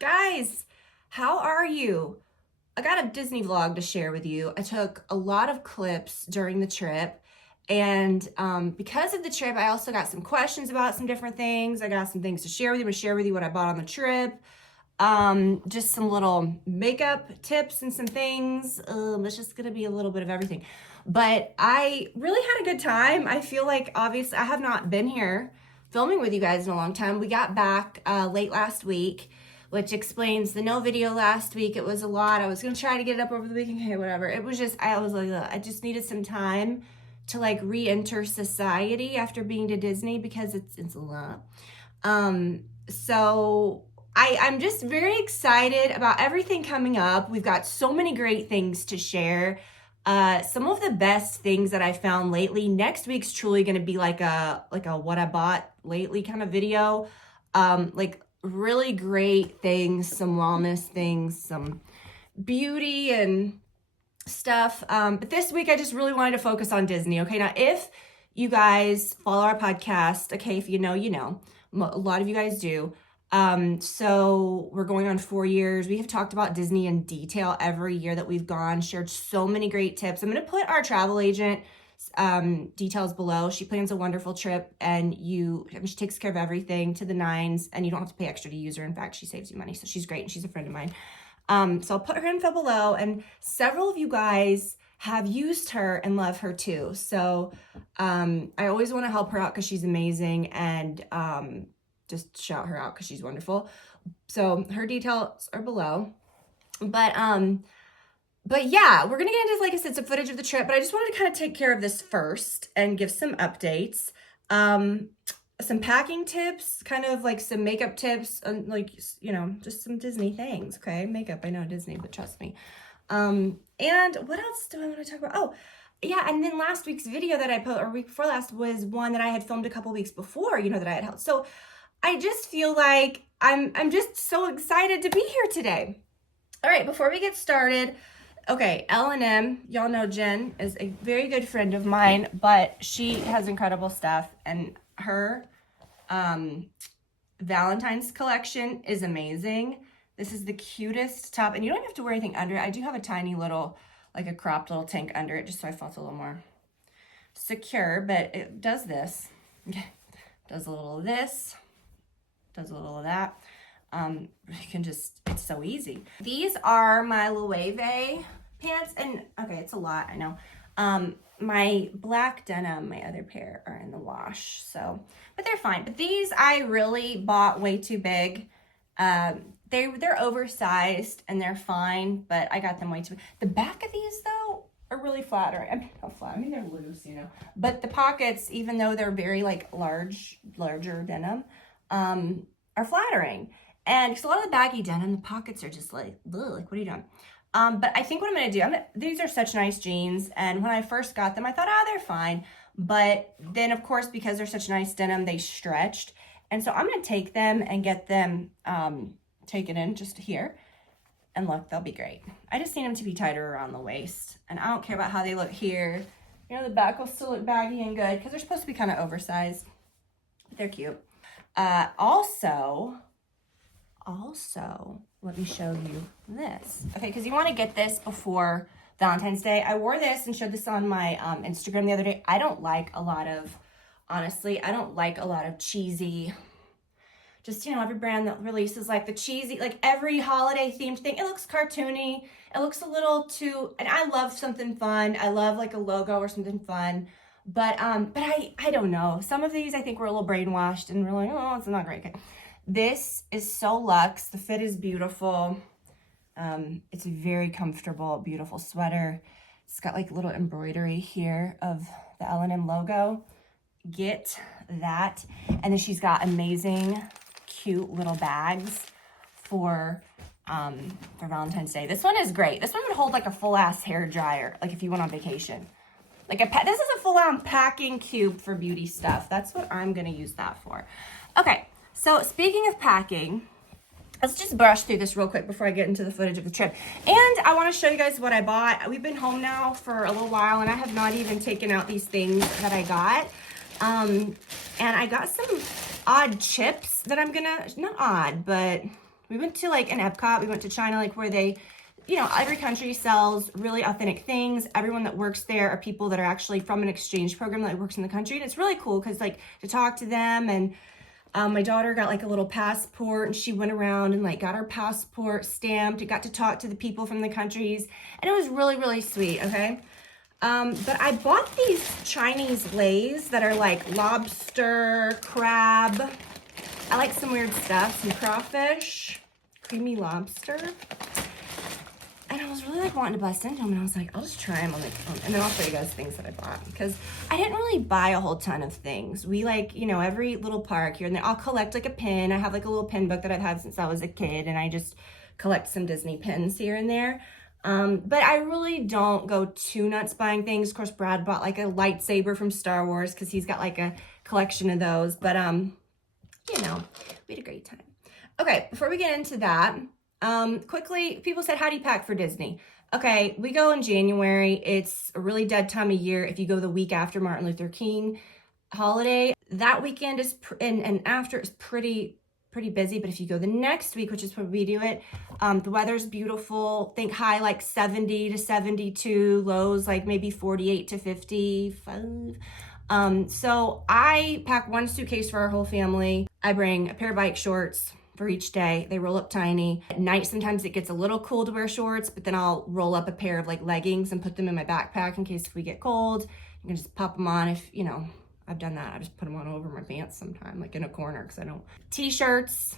Guys, how are you? I got a Disney vlog to share with you. I took a lot of clips during the trip, and because of the trip, I also got some questions about some different things. I got some things to share with you. I'm gonna share with you what I bought on the trip. Just some little makeup tips and some things. It's just gonna be a little bit of everything. But I really had a good time. I feel like obviously I have not been here filming with you guys in a long time. We got back late last week, which explains the no video last week. It was a lot. I was gonna try to get it up over the weekend, okay, whatever. It was just, I was like, I just needed some time to like re-enter society after being to Disney because it's a lot. So I'm just very excited about everything coming up. We've got so many great things to share. Some of the best things that I found lately. Next week's truly going to be like a what I bought lately kind of video. Like really great things, some wellness things, some beauty and stuff. But this week I just really wanted to focus on Disney. Okay, now if you guys follow our podcast, okay, if you know, you know. A lot of you guys do. So we're going on 4 years. We have talked about Disney in detail every year that we've gone, shared so many great tips. I'm going to put our travel agent details below. She plans a wonderful trip and she takes care of everything to the nines and you don't have to pay extra to use her. In fact, she saves you money. So she's great and she's a friend of mine. So I'll put her info below, and several of you guys have used her and love her too. So I always want to help her out because she's amazing, and just shout her out because she's wonderful. So her details are below. But yeah, we're gonna get into, like I said, some footage of the trip, but I just wanted to kind of take care of this first and give some updates. Some packing tips, kind of like some makeup tips, and like, you know, just some Disney things, okay? Makeup, I know Disney, but trust me. And what else do I want to talk about? Oh, yeah, and then last week's video that I put, or week before last, was one that I had filmed a couple weeks before, you know, that I had held. So I just feel like I'm just so excited to be here today. All right, before we get started, okay, L&M, y'all know Jen is a very good friend of mine, but she has incredible stuff, and her Valentine's collection is amazing. This is the cutest top, and you don't have to wear anything under it. I do have a tiny little, like a cropped little tank under it, just so I felt a little more secure, but it does this. Does a little of this, does a little of that. You can just, it's so easy. These are my Loewe pants, and okay, it's a lot, I know. My black denim, my other pair, are in the wash, so, but they're fine. But these I really bought way too big. They're oversized and they're fine, but I got them way too big. The back of these though are really flattering. I mean, not flat, I mean they're loose, you know. But the pockets, even though they're very like larger denim, are flattering. And because a lot of the baggy denim, the pockets are just like, ugh, like what are you doing? But I think what I'm going to do, these are such nice jeans, and when I first got them, I thought, oh, they're fine. But then, of course, because they're such nice denim, they stretched. And so I'm going to take them and get them taken in just here. And look, they'll be great. I just need them to be tighter around the waist. And I don't care about how they look here. You know, the back will still look baggy and good because they're supposed to be kind of oversized. But they're cute. Also, let me show you this. Okay, because you want to get this before Valentine's Day. I wore this and showed this on my Instagram the other day. I don't like a lot of, honestly, I don't like a lot of cheesy, just, you know, every brand that releases like the cheesy, like every holiday themed thing. It looks cartoony. It looks a little too, and I love something fun. I love like a logo or something fun. But I don't know. Some of these I think were a little brainwashed and we're like, oh, it's not great. Okay. This is so luxe. The fit is beautiful. It's a very comfortable, beautiful sweater. It's got like a little embroidery here of the L&M logo. Get that. And then she's got amazing, cute little bags for Valentine's Day. This one is great. This one would hold like a full ass hair dryer, like if you went on vacation. Like this is a full-on packing cube for beauty stuff. That's what I'm gonna use that for. Okay. So speaking of packing, let's just brush through this real quick before I get into the footage of the trip. And I want to show you guys what I bought. We've been home now for a little while, and I have not even taken out these things that I got. And I got some odd chips that I'm gonna, not odd, but We went to like an Epcot, we went to China, like where they, you know, every country sells really authentic things. Everyone that works there are people that are actually from an exchange program that works in the country. And it's really cool because like to talk to them. And my daughter got like a little passport and she went around and like got her passport stamped. It got to talk to the people from the countries. And it was really, really sweet, okay? But I bought these Chinese lays that are like lobster, crab. I like some weird stuff, some crawfish, creamy lobster. And I was really like wanting to bust into them, and I was like, I'll just try them on the phone. And then I'll show you guys things that I bought because I didn't really buy a whole ton of things. We like, you know, every little park here and there, I'll collect like a pin. I have like a little pin book that I've had since I was a kid, and I just collect some Disney pins here and there. But I really don't go too nuts buying things. Of course, Brad bought like a lightsaber from Star Wars because he's got like a collection of those. But, you know, we had a great time. Okay, before we get into that, quickly, people said, how do you pack for Disney? Okay, we go in January. It's a really dead time of year. If you go the week after Martin Luther King holiday, that weekend is, and after is pretty busy. But if you go the next week, which is when we do it, the weather's beautiful. Think high like 70 to 72, lows like maybe 48 to 55. So I pack one suitcase for our whole family. I bring a pair of bike shorts for each day. They roll up tiny. At night, sometimes it gets a little cool to wear shorts, but then I'll roll up a pair of like leggings and put them in my backpack in case if we get cold. You can just pop them on if, you know, I've done that. I just put them on over my pants sometime, like in a corner, because I don't. T-shirts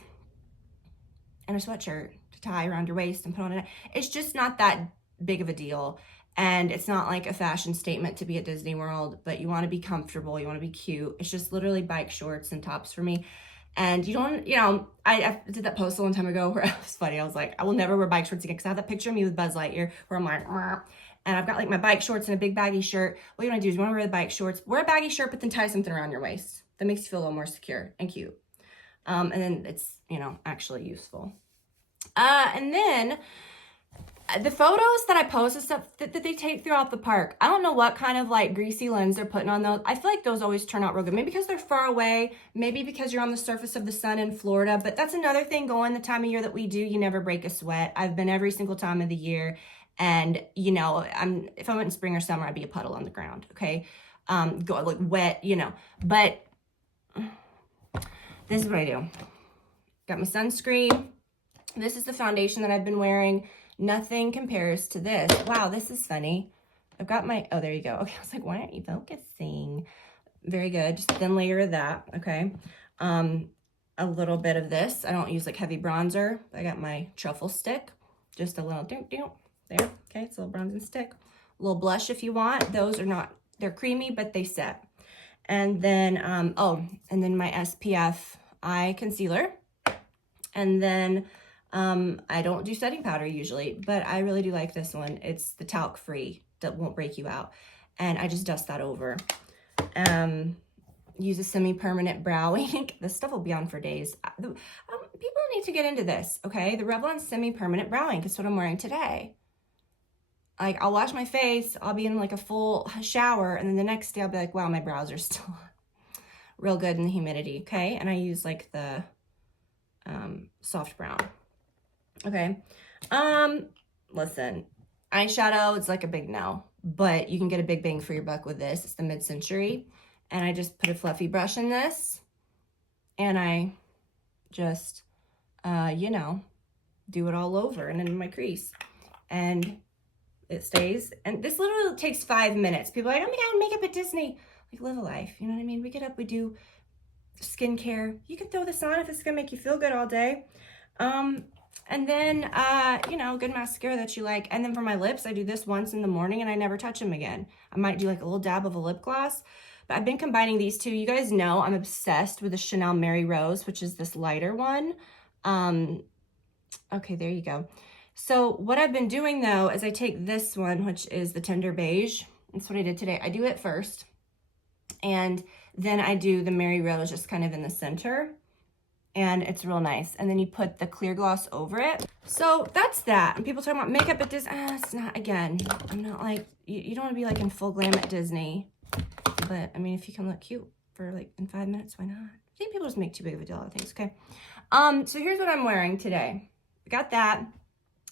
and a sweatshirt to tie around your waist and put on it. It's just not that big of a deal. And it's not like a fashion statement to be at Disney World, but you want to be comfortable. You want to be cute. It's just literally bike shorts and tops for me. And you don't, you know, I did that post a long time ago where it was funny. I was like, I will never wear bike shorts again because I have that picture of me with Buzz Lightyear where I'm like, and I've got like my bike shorts and a big baggy shirt. What you want to do is you want to wear the bike shorts, wear a baggy shirt, but then tie something around your waist. That makes you feel a little more secure and cute. And then it's, you know, actually useful. And then the photos that I post and stuff that they take throughout the park, I don't know what kind of like greasy lens they're putting on those. I feel like those always turn out real good. Maybe because they're far away, maybe because you're on the surface of the sun in Florida, but that's another thing going the time of year that we do, you never break a sweat. I've been every single time of the year, and you know, if I went in spring or summer, I'd be a puddle on the ground, okay? Go like wet, you know, but this is what I do. Got my sunscreen. This is the foundation that I've been wearing. Nothing compares to this. Wow, this is funny. I've got my, oh, there you go. Okay, I was like, why aren't you focusing? Very good. Just a thin layer of that, okay? A little bit of this. I don't use like heavy bronzer. I got my truffle stick. Just a little, there. Okay, it's a little bronzing stick. A little blush if you want. Those are not, they're creamy, but they set. And then, and then my SPF eye concealer. And then, I don't do setting powder usually, but I really do like this one. It's the talc free that won't break you out. And I just dust that over. Use a semi-permanent brow ink. This stuff will be on for days. People need to get into this, okay? The Revlon semi-permanent brow ink is what I'm wearing today. Like, I'll wash my face, I'll be in like a full shower, and then the next day I'll be like, wow, my brows are still real good in the humidity, okay? And I use like the soft brown. Okay, listen, eyeshadow, it's like a big no, but you can get a big bang for your buck with this. It's the Mid-Century, and I just put a fluffy brush in this, and I just, you know, do it all over and in my crease, and it stays. And this literally takes 5 minutes. People are like, oh my God, makeup at Disney. Like, live a life, you know what I mean? We get up, we do skincare. You can throw this on if it's gonna make you feel good all day. And then, you know, good mascara that you like. And then for my lips, I do this once in the morning and I never touch them again. I might do like a little dab of a lip gloss, but I've been combining these two. You guys know I'm obsessed with the Chanel Mary Rose, which is this lighter one. Okay, there you go. So what I've been doing though, is I take this one, which is the Tender Beige. That's what I did today. I do it first. And then I do the Mary Rose just kind of in the center. And it's real nice. And then you put the clear gloss over it. So that's that. And people talking about makeup at Disney. It's not, again, I'm not like, you don't want to be like in full glam at Disney. But I mean, if you can look cute for like in 5 minutes, why not? I think people just make too big of a deal out of things, okay? So here's what I'm wearing today. I got that.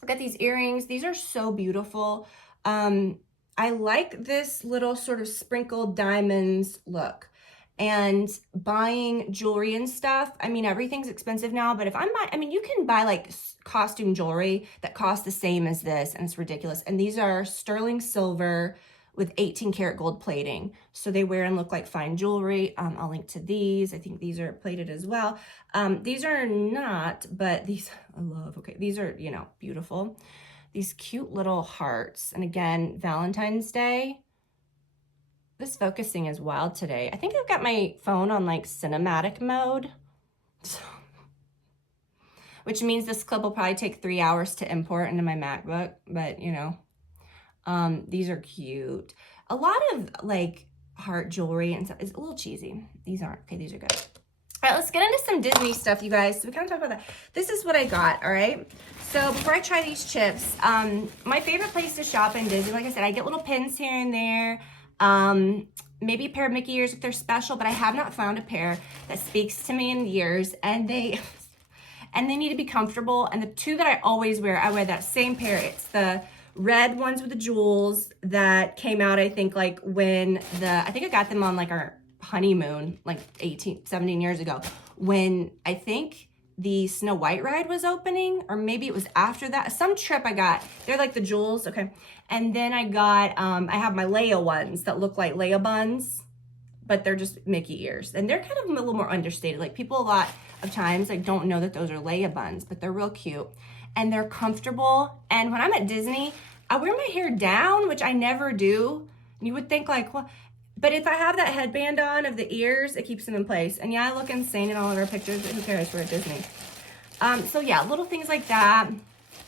I got these earrings. These are so beautiful. I like this little sort of sprinkled diamonds look. And buying jewelry and stuff, I mean, everything's expensive now, but if I'm buying, I mean, you can buy like costume jewelry that costs the same as this, and it's ridiculous. And these are sterling silver with 18 karat gold plating. So they wear and look like fine jewelry. I'll link to these. I think these are plated as well. These are not, but these I love. Okay, these are, you know, beautiful. These cute little hearts. And again, Valentine's Day. This focusing is wild today. I think I've got my phone on like cinematic mode. Which means this clip will probably take 3 hours to import into my MacBook, but you know. These are cute. A lot of like heart jewelry and stuff is a little cheesy. These aren't. Okay, these are good. All right, let's get into some Disney stuff, you guys. So we kind of talk about that. This is what I got, all right? So before I try these chips, my favorite place to shop in Disney, like I said, I get little pins here and there. Maybe a pair of Mickey ears if they're special, but I have not found a pair that speaks to me in years, and they need to be comfortable. And the two that I always wear, I wear that same pair. It's the red ones with the jewels that came out, I think, like when I think I got them on like our honeymoon, like 17 years ago, when I think the Snow White ride was opening, or maybe it was after that. Some trip I got. They're like the jewels, okay. And then I got, I have my Leia ones that look like Leia buns, but they're just Mickey ears. And they're kind of a little more understated. Like people a lot of times like don't know that those are Leia buns, but they're real cute. And they're comfortable. And when I'm at Disney, I wear my hair down, which I never do. You would think like, well, but if I have that headband on of the ears, it keeps them in place. And yeah, I look insane in all of our pictures, but who cares, we're at Disney. So yeah, little things like that.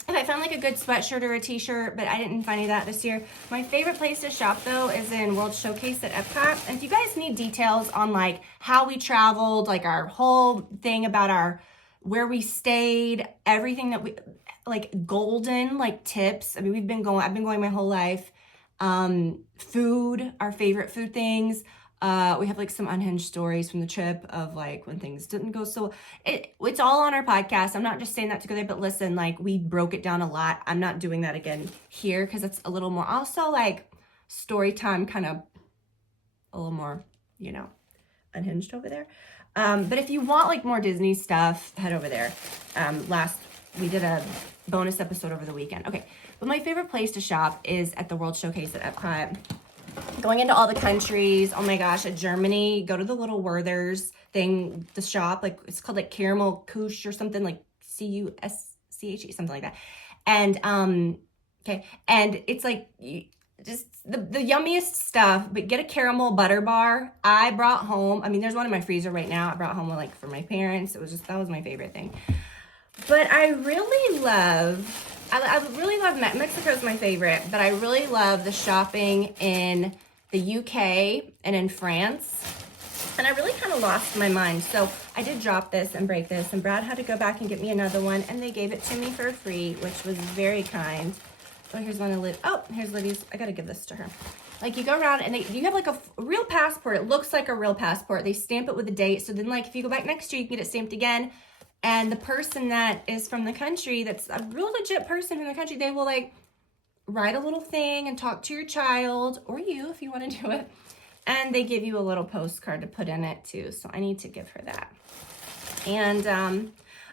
If I found like a good sweatshirt or a t-shirt, but I didn't find any of that this year. My favorite place to shop though is in World Showcase at Epcot. And if you guys need details on like how we traveled, like our whole thing about where we stayed, everything that we, like golden, like tips. I mean, I've been going my whole life. Food, our favorite food things. We have like some unhinged stories from the trip of like when things didn't go so. It's all on our podcast. I'm not just saying that to go there, but listen, like we broke it down a lot. I'm not doing that again here because it's a little more also like story time, kind of a little more, you know, unhinged over there. But if you want like more Disney stuff, head over there. We did a bonus episode over the weekend. Okay, but my favorite place to shop is at the World Showcase at Epcot. Going into all the countries, oh my gosh, at Germany, go to the little Werther's thing, the shop, like it's called like Caramel Couche or something, like Cuschche, something like that. And, okay, and it's like just the yummiest stuff, but get a caramel butter bar. I brought home, I mean, there's one in my freezer right now. I brought home like for my parents. It was just, that was my favorite thing. But I really love Mexico's my favorite, but I really love the shopping in the UK and in France. And I really kind of lost my mind. So I did drop this and break this, and Brad had to go back and get me another one, and they gave it to me for free, which was very kind. Oh, here's one of Liv. Oh, here's Livy's. I gotta give this to her. Like you go around and you have like a real passport. It looks like a real passport. They stamp it with a date. So then like if you go back next year, you can get it stamped again. And the person that is from the country, that's a real legit person from the country, they will like write a little thing and talk to your child, or you if you want to do it. And they give you a little postcard to put in it too. So I need to give her that. And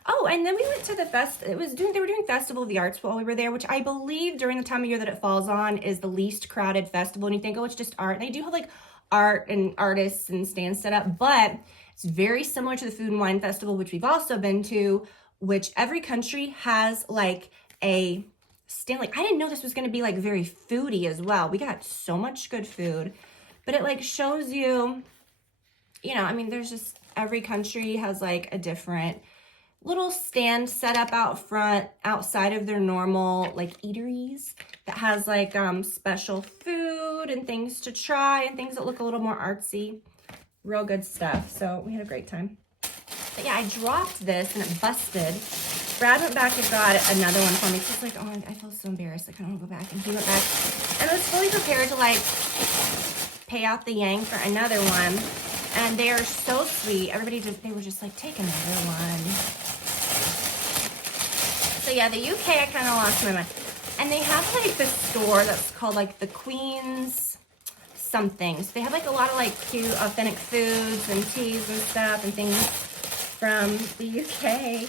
oh, and then we went to the they were doing Festival of the Arts while we were there, which I believe during the time of year that it falls on is the least crowded festival. And you think, oh, it's just art. And they do have like art and artists and stands set up, but it's very similar to the Food and Wine Festival, which we've also been to, which every country has like a stand. Like I didn't know this was going to be like very foodie as well. We got so much good food, but it like shows you, you know, I mean, there's just every country has like a different little stand set up out front outside of their normal like eateries that has like special food and things to try and things that look a little more artsy. Real good stuff. So we had a great time. But yeah, I dropped this and it busted. Brad went back and got another one for me. He's like, oh, I feel so embarrassed. I kind of want to go back. And he went back and I was fully prepared to like pay out the yang for another one. And they are so sweet. Everybody they were just like, take another one. So yeah, the UK, I kind of lost my mind. And they have like this store that's called like the Queen's something. So they have like a lot of like cute authentic foods and teas and stuff and things from the UK.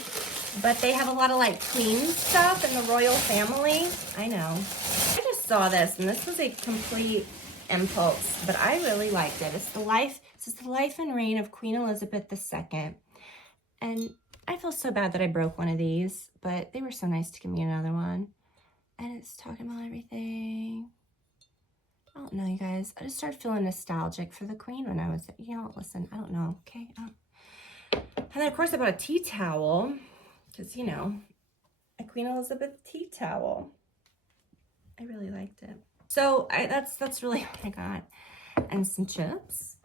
But they have a lot of like Queen stuff in the royal family. I know. I just saw this and this was a complete impulse, but I really liked it. This is the life and reign of Queen Elizabeth II. And I feel so bad that I broke one of these, but they were so nice to give me another one. And it's talking about everything. I don't know, you guys. I just started feeling nostalgic for the Queen when I was, listen, I don't know, okay? And then, of course, I bought a tea towel because, a Queen Elizabeth tea towel. I really liked it. So that's really what I got. And some chips.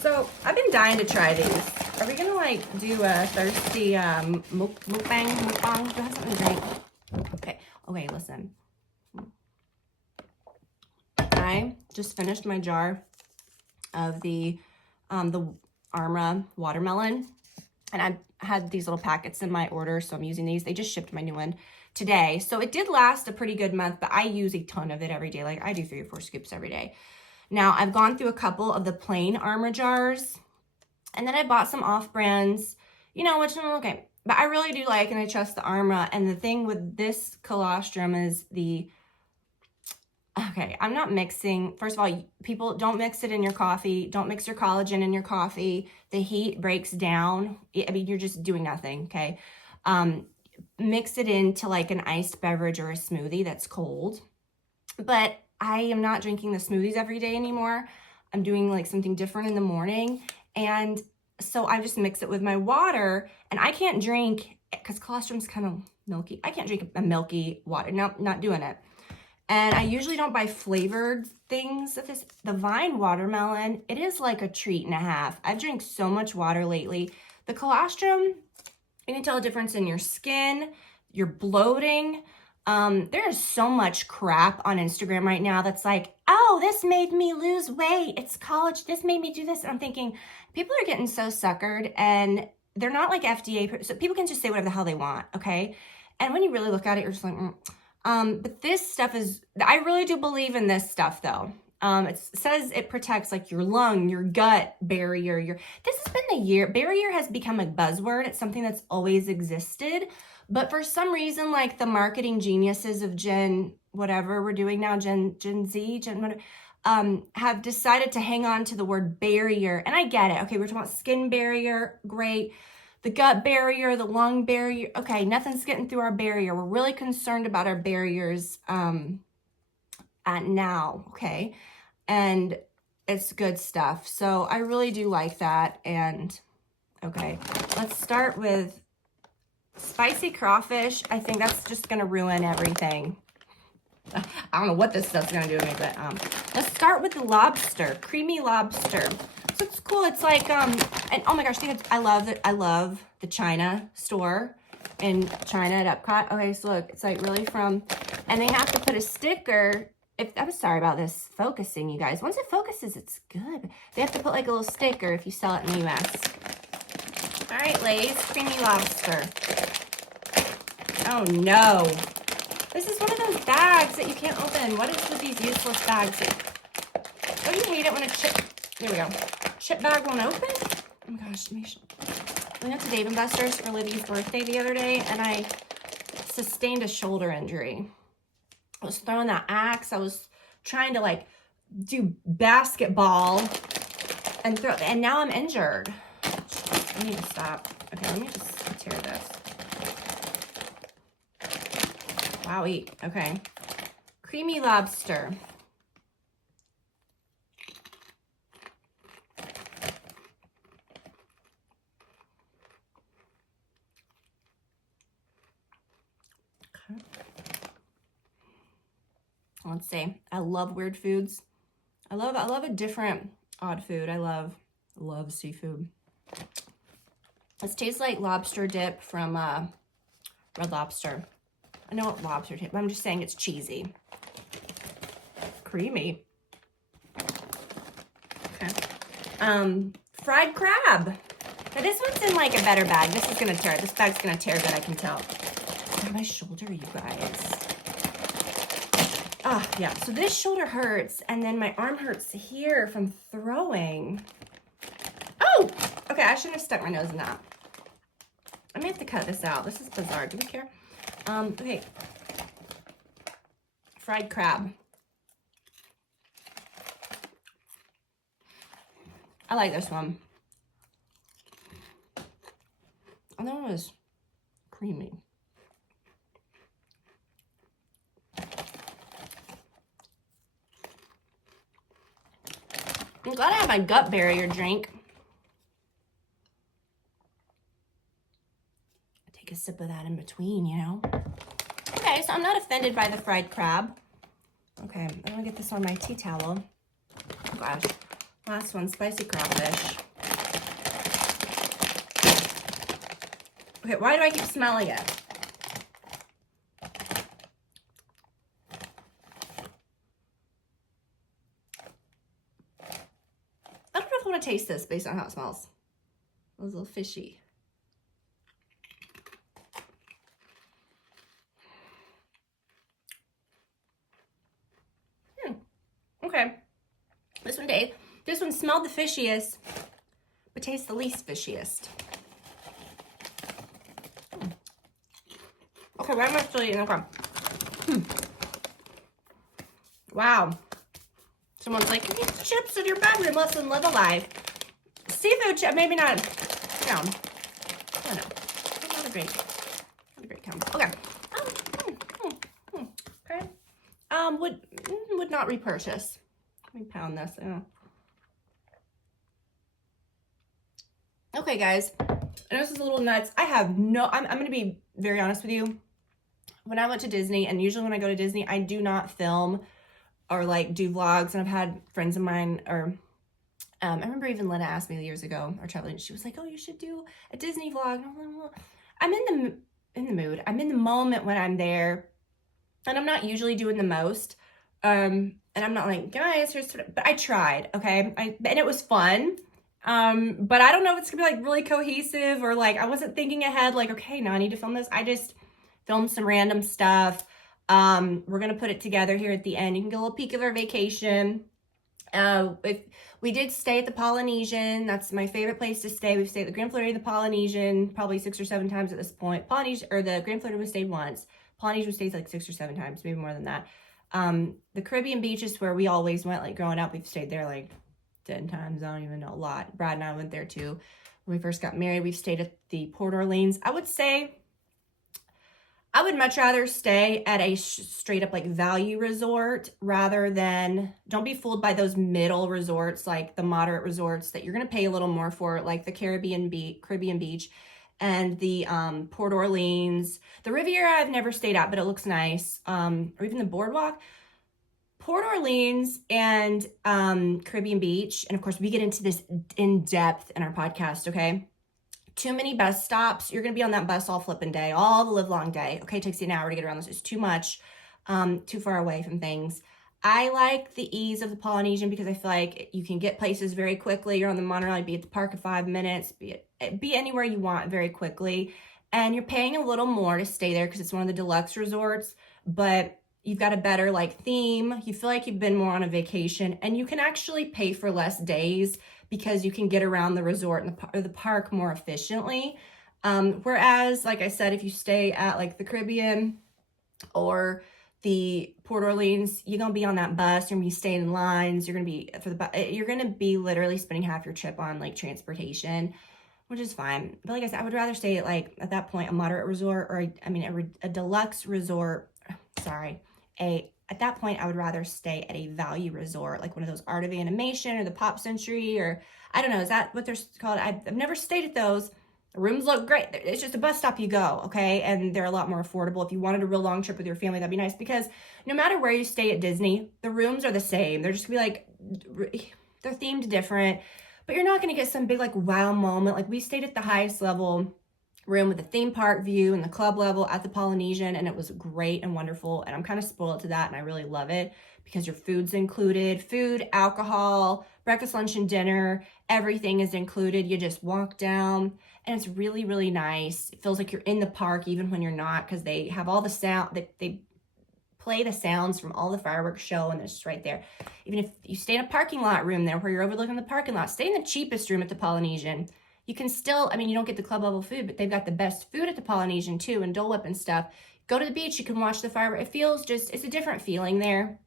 So I've been dying to try these. Are we gonna like do a thirsty mukbang? Do I have something to drink? Okay, listen. I just finished my jar of the Arma watermelon, and I had these little packets in my order, so I'm using these. They just shipped my new one today, so it did last a pretty good month, but I use a ton of it every day. Like I do 3 or 4 scoops every day. Now I've gone through a couple of the plain Arma jars, and then I bought some off-brands, which are okay. But I really do like and I trust the Arma. And the thing with this colostrum is I'm not mixing. First of all, people don't mix it in your coffee. Don't mix your collagen in your coffee. The heat breaks down. I mean, you're just doing nothing, okay? Mix it into like an iced beverage or a smoothie that's cold. But I am not drinking the smoothies every day anymore. I'm doing like something different in the morning. And so I just mix it with my water, and I can't drink, because colostrum's kind of milky. I can't drink a milky water. No, not doing it. And I usually don't buy flavored things. The Vine watermelon, it is like a treat and a half. I've drank so much water lately. The colostrum, you can tell a difference in your skin, your bloating. There is so much crap on Instagram right now that's like, oh, this made me lose weight. It's college. This made me do this. And I'm thinking, people are getting so suckered, and they're not like FDA. So people can just say whatever the hell they want, okay? And when you really look at it, you're just like, but this stuff I really do believe in this stuff though. It says it protects like your lung, your gut barrier. This has been the year. Barrier has become a buzzword. It's something that's always existed. But for some reason, like the marketing geniuses of Gen whatever we're doing now, Gen Z, have decided to hang on to the word barrier. And I get it. Okay, we're talking about skin barrier, great. The gut barrier, the lung barrier. Okay, nothing's getting through our barrier. We're really concerned about our barriers now, okay? And it's good stuff. So I really do like that. And okay, let's start with spicy crawfish. I think that's just gonna ruin everything. I don't know what this stuff's gonna do to me, but let's start with the lobster, creamy lobster. So it's cool. It's like and oh my gosh, I love it. I love the China store in China at Epcot. Okay, so look, it's like really and they have to put a sticker. I'm sorry about this focusing, you guys. Once it focuses, it's good. They have to put like a little sticker if you sell it in the US. All right, Lay's creamy lobster. Oh no. This is one of those bags that you can't open. What is with these useless bags? Don't you hate it when a there we go. Chip bag won't open? Oh my gosh. We went to Dave & Buster's for Libby's birthday the other day, and I sustained a shoulder injury. I was throwing that axe. I was trying to like do basketball and now I'm injured. I need to stop. Okay, let me just tear this. Wowie. Okay. Creamy lobster. Okay. Let's see. I love weird foods. I love a different odd food. I love seafood. This tastes like lobster dip from Red Lobster. I know what lobster dip, but I'm just saying it's cheesy. Creamy. Okay. Fried crab. But this one's in like a better bag. This is gonna tear. This bag's gonna tear good, I can tell. Oh, my shoulder, you guys. Oh, yeah. So this shoulder hurts, and then my arm hurts here from throwing. Oh! Okay, I shouldn't have stuck my nose in that. I may have to cut this out. This is bizarre. Do we care? Okay. Fried crab. I like this one. And that one was creamy. I'm glad I have my gut barrier drink. Take a sip of that in between, you know? Okay, so I'm not offended by the fried crab. Okay, I'm gonna get this on my tea towel. Oh gosh. Last one, spicy crawfish. Okay, why do I keep smelling it? I don't know if I want to taste this based on how it smells. It was a little fishy. Okay. This one smelled the fishiest, but tastes the least fishiest. Okay, why am I still eating? Okay. Wow. Someone's like, you eat chips in your bedroom, listen, live a life. Seafood chip, maybe not. No. I don't know. Not a great combo. Okay. Okay. Would not repurchase. Let me pound this. Okay, guys. I know this is a little nuts. I'm going to be very honest with you. When I went to Disney, and usually when I go to Disney, I do not film or like do vlogs. And I've had friends of mine, or I remember even Lena asked me years ago, or traveling, she was like, oh, you should do a Disney vlog. And I'm like, well, I'm in the mood. I'm in the moment when I'm there, and I'm not usually doing the most. And I'm not like, guys, but I tried, okay? And it was fun. But I don't know if it's gonna be like really cohesive, or like, I wasn't thinking ahead, like, okay, now I need to film this. I just filmed some random stuff. We're gonna put it together here at the end. You can get a little peek of our vacation. If we did stay at the Polynesian, that's my favorite place to stay. We've stayed at the Grand Floridian, the Polynesian, probably 6 or 7 times at this point. Polynesian, or the Grand Floridian, we stayed once. Polynesian, we stayed like 6 or 7 times, maybe more than that. The Caribbean beaches where we always went, like growing up, we've stayed there like 10 times. I don't even know, a lot. Brad and I went there too. When we first got married, we've stayed at the Port Orleans. I would say I would much rather stay at a straight up like value resort rather than, don't be fooled by those middle resorts, like the moderate resorts that you're going to pay a little more for, like the Caribbean Beach and the Port Orleans. The Riviera I've never stayed at, but it looks nice. Or even the Boardwalk. Port Orleans and Caribbean Beach, and of course we get into this in depth in our podcast, okay? Too many bus stops. You're going to be on that bus all flipping day, all the live long day. Okay, it takes you an hour to get around this. It's too much, too far away from things. I like the ease of the Polynesian because I feel like you can get places very quickly. You're on the monorail, be at the park in 5 minutes, be anywhere you want very quickly. And you're paying a little more to stay there because it's one of the deluxe resorts, but you've got a better like theme. You feel like you've been more on a vacation, and you can actually pay for less days because you can get around the resort and the park more efficiently. Whereas, like I said, if you stay at like the Caribbean or the Port Orleans, you're gonna be on that bus. You're gonna be staying in lines. You're gonna be literally spending half your trip on like transportation, which is fine. But like I said, I would rather stay at like, at that point, a moderate resort, or a deluxe resort. Sorry, at that point, I would rather stay at a value resort, like one of those Art of Animation or the Pop Century, or I don't know, is that what they're called? I've never stayed at those. The rooms look great. It's just a bus stop you go, okay? And they're a lot more affordable. If you wanted a real long trip with your family, that'd be nice, because no matter where you stay at Disney, the rooms are the same. They're just gonna be like, they're themed different, but you're not gonna get some big like wow moment. Like we stayed at the highest level room with the theme park view and the club level at the Polynesian, and it was great and wonderful. And I'm kind of spoiled to that, and I really love it because your food's included. Food, alcohol, breakfast, lunch, and dinner, everything is included. You just walk down, and it's really, really nice. It feels like you're in the park even when you're not, because they have all the sound, they play the sounds from all the fireworks show, and it's just right there. Even if you stay in a parking lot room there where you're overlooking the parking lot, stay in the cheapest room at the Polynesian. You can still, I mean, you don't get the club level food, but they've got the best food at the Polynesian too, and Dole Whip and stuff. Go to the beach, you can watch the fireworks. It feels just, it's a different feeling there.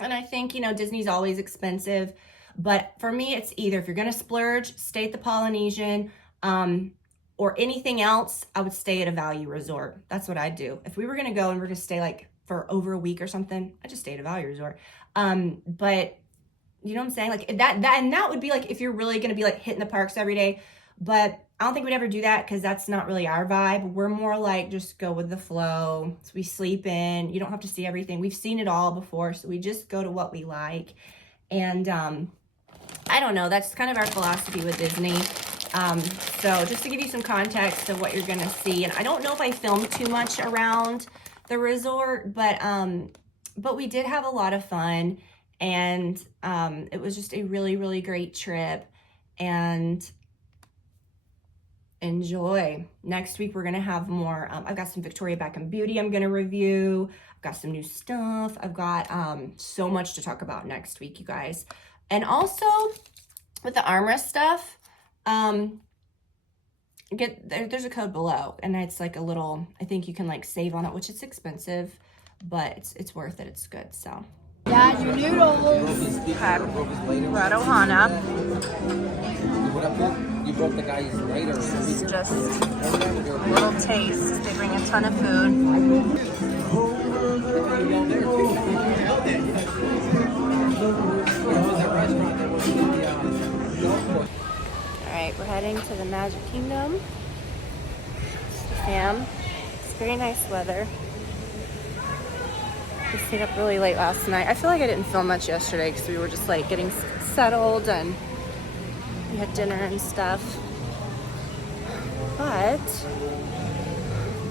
And I think, you know, Disney's always expensive, but for me, it's either if you're gonna splurge, stay at the Polynesian, or anything else, I would stay at a value resort. That's what I'd do. If we were gonna go and we're gonna stay like for over a week or something, I'd just stay at a value resort. But you know what I'm saying? Like that would be like if you're really gonna be like hitting the parks every day. But I don't think we'd ever do that because that's not really our vibe. We're more like just go with the flow. So we sleep in. You don't have to see everything. We've seen it all before, so we just go to what we like. And I don't know. That's kind of our philosophy with Disney. So just to give you some context of what you're gonna see, and I don't know if I filmed too much around the resort, but we did have a lot of fun, and it was just a really, really great trip. And enjoy. Next week, we're going to have more. I've got some Victoria Beckham beauty I'm going to review. I've got some new stuff. I've got so much to talk about next week, you guys. And also, with the armrest stuff, there's a code below. And it's like a little, I think you can like save on it, which it's expensive, but it's worth it. It's good, so. Got your noodles. Okay, we're at Ohana. You broke the guy's lighter. This is just a little taste. They bring a ton of food. Alright, we're heading to the Magic Kingdom. Sam. It's very nice weather. We stayed up really late last night. I feel like I didn't film much yesterday because we were just like getting settled and we had dinner and stuff. But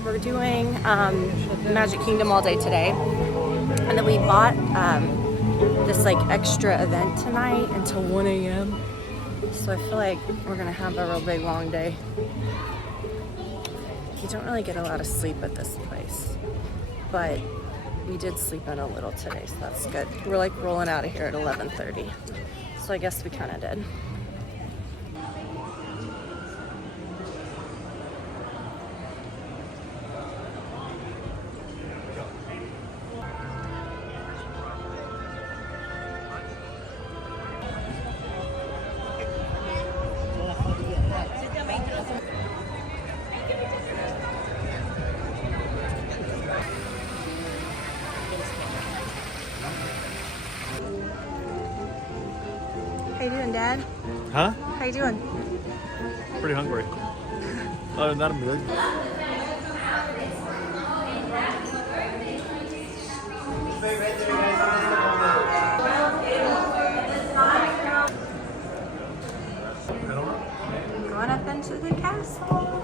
we're doing Magic Kingdom all day today. And then we bought this like extra event tonight until 1 a.m. So I feel like we're gonna have a real big long day. You don't really get a lot of sleep at this place, but we did sleep in a little today, so that's good. We're like rolling out of here at 11:30, so I guess we kind of did. How you doing, Dad? Huh? How you doing? Pretty hungry. Other than that, I'm good. Going up into the castle.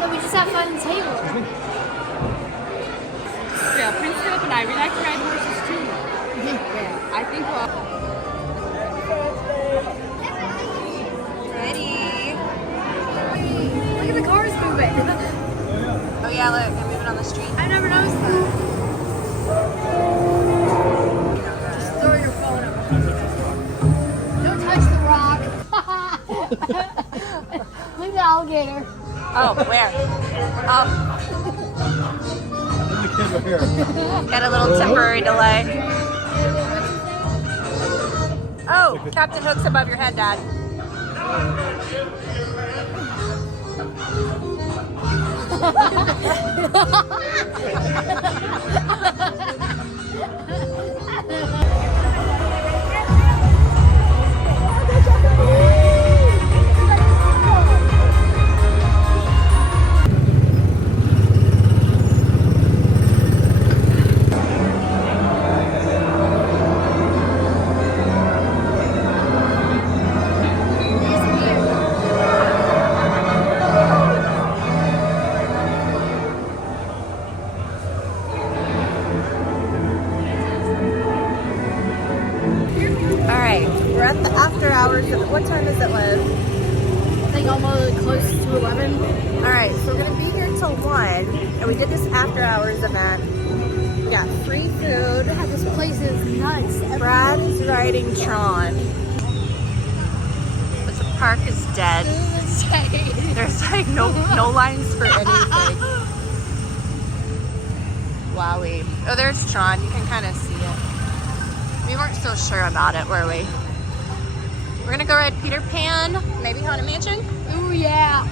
No, we just have fun at the table. Yeah, Prince Philip and I, we like to ride horses too. Yeah, I think we'll... Ready? Look at the cars moving. Oh yeah, look, they're moving on the street. I never noticed that. Just throw your phone up. Don't touch the rock. Look at the alligator. Oh, where? Oh. Got a little temporary delay. Oh, Captain Hook's above your head, Dad. at the after hours. What time does it live? I think almost close to 11. All right, so we're gonna be here till 1, and we did this after hours event. We got free food. God, this place is nuts. Brad's riding Tron. But the park is dead. There's like no lines for anything. Wowie. Oh, there's Tron. You can kind of see it. We weren't so sure about it, were we? We're gonna go ride Peter Pan, maybe Haunted Mansion. Ooh, yeah.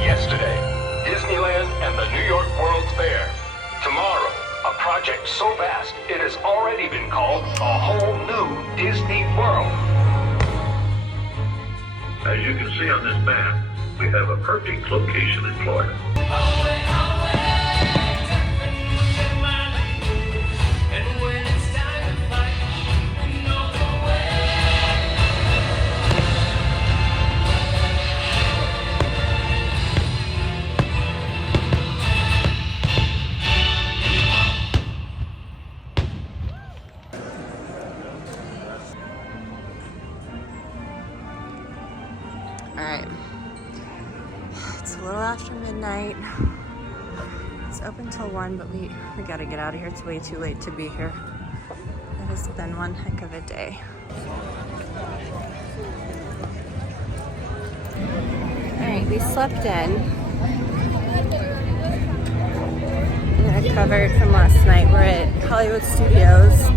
Yesterday, Disneyland and the New York World's Fair. Tomorrow, a project so vast it has already been called a whole new Disney World. As you can see on this map, we have a perfect location in Florida. Alright, it's a little after midnight. It's open till 1, but we gotta get out of here. It's way too late to be here. It has been one heck of a day. Alright, we slept in. I recovered from last night. We're at Hollywood Studios.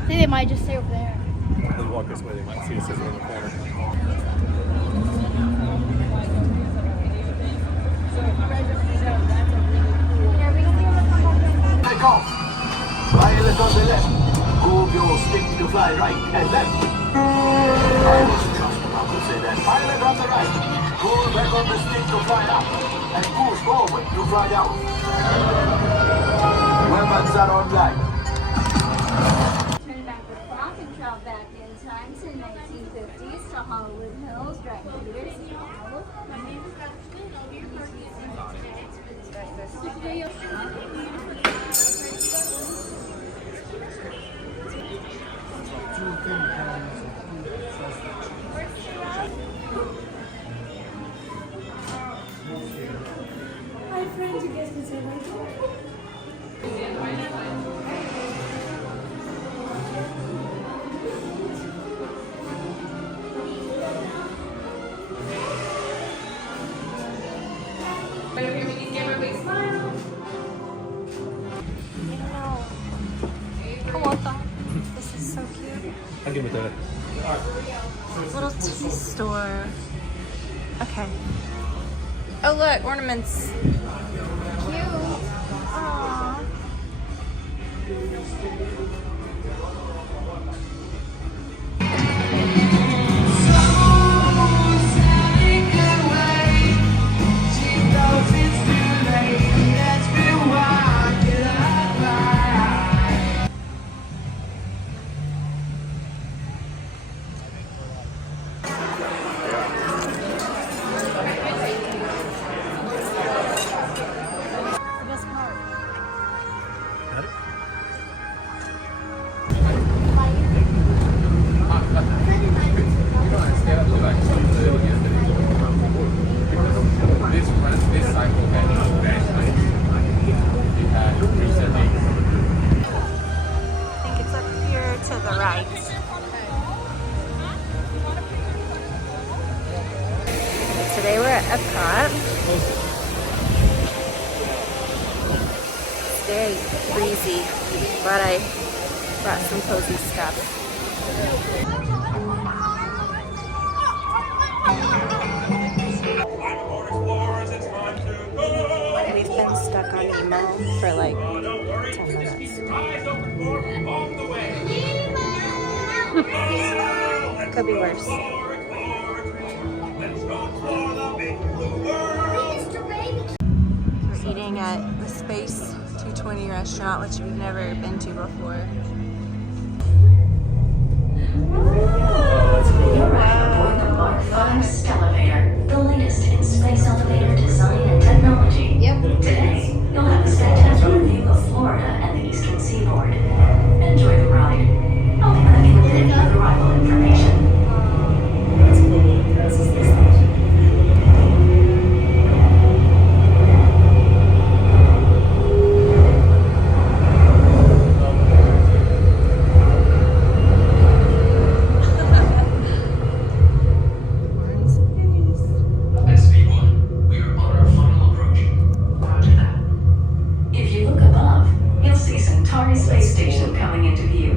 I think they might just stay over there. They walk this way, they might see us over in the corner. Take off. Pilot on the left. Move your stick to fly right and left. I was just about to say that. Pilot on the right. Pull back on the stick to fly up. And push forward to fly out. Weapons are online. Turn back the clock and travel back in time to 1950s to Hollywood Hills, driving Peters and Hollywood. Hi friends, you guys can say my This is so cute. I'll give it to her. Little tea store. Okay. Oh look, ornaments. Cute. Aww. Today we're at Epcot. It's very breezy, but I brought some cozy stuff. We've been stuck on email for like 10 minutes. Could be worse. We're eating at the Space 220 restaurant, which we've never been to before. You're riding aboard the Mark V Stellarator, the latest in space elevator design and technology. Today, you'll have a spectacular view of Florida and the Eastern Seaboard. Enjoy the ride. I'll be back in a bit with arrival information. Space station coming into view.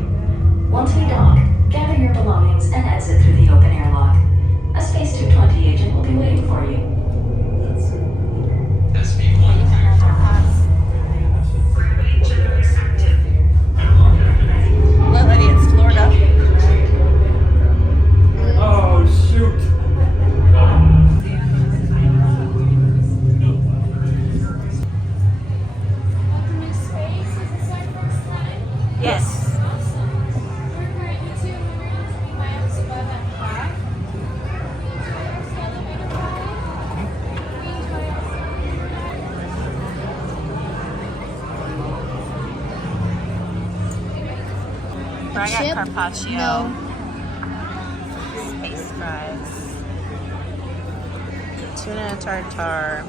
Once we dock, gather your belongings and exit through the open air lock. A Space 220 agent will be waiting for you. SB1 cleared for gravity generators active. Airlock activation. Lily, it's Florida. Oh, shoot. Yes. I got carpaccio, space fries, tuna tartare.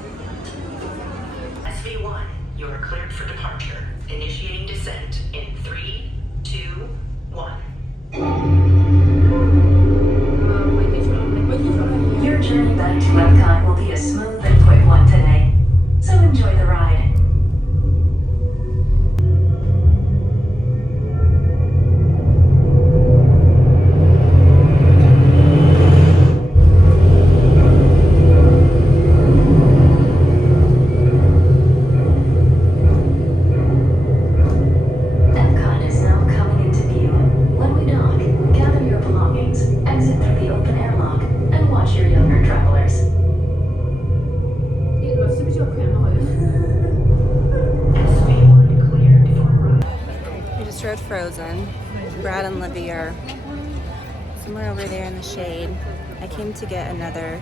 SV1, you're cleared for departure. Initiating descent in 3, 2, 1. Your journey back to Epcot will be a smooth and quick one today, so enjoy the ride. Epcot is now coming into view. When we dock, gather your belongings, exit through the open air lock, and watch your younger travelers. SV1 cleared for ride. We just rode Frozen. Brad and Livy are somewhere over there in the shade. I came to get another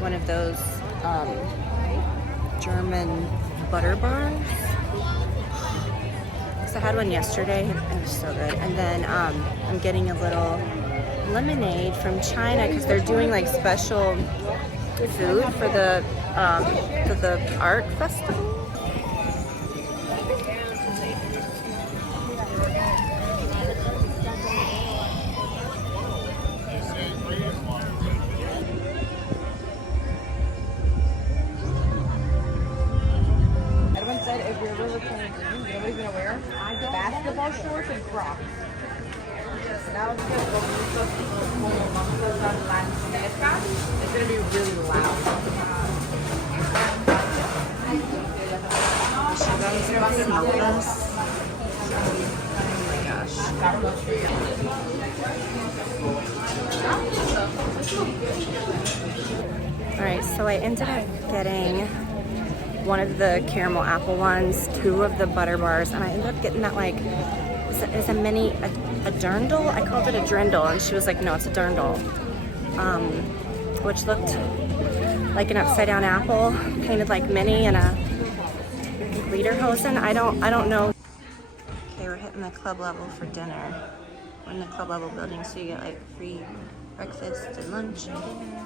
one of those German butter bars. So I had one yesterday and it was so good. And then I'm getting a little lemonade from China because they're doing like special food for the art festival. Everyone said if you're ever looking at green, you know what he's gonna wear? Basketball shorts and Crocs. Now it's good. It's gonna be really loud. You guys can smell this. Oh my gosh. Alright, so I ended up getting one of the caramel apple ones, 2 of the butter bars, and I ended up getting that like, it's a mini, a dirndl? I called it a drindle, and she was like, no, it's a dirndl. Which looked like an upside down apple, painted like Minnie and a lederhosen. I don't know. Okay, we're hitting the club level for dinner. We're in the club level building, so you get like free breakfast and lunch and dinner.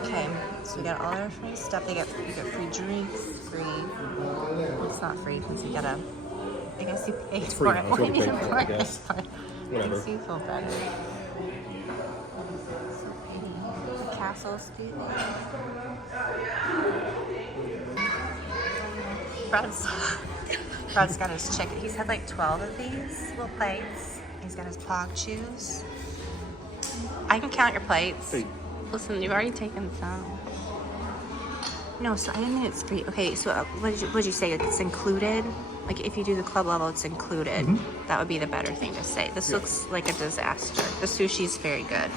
Okay, so we got all our free stuff. You get free drinks, free. Well, it's not free because you gotta. I guess you paid for it. That's what you paid for, I it, guess. but Whatever. makes you feel better. So pretty. Castles, do you think? Brad's got his chicken. He's had like 12 of these little plates. He's got his pog chews. I can count your plates. Hey. Listen, you've already taken some. No, so I didn't mean it's free. Okay, so what did you say? It's included? Like if you do the club level, it's included. That would be the better thing to say. This looks like a disaster. The sushi's very good.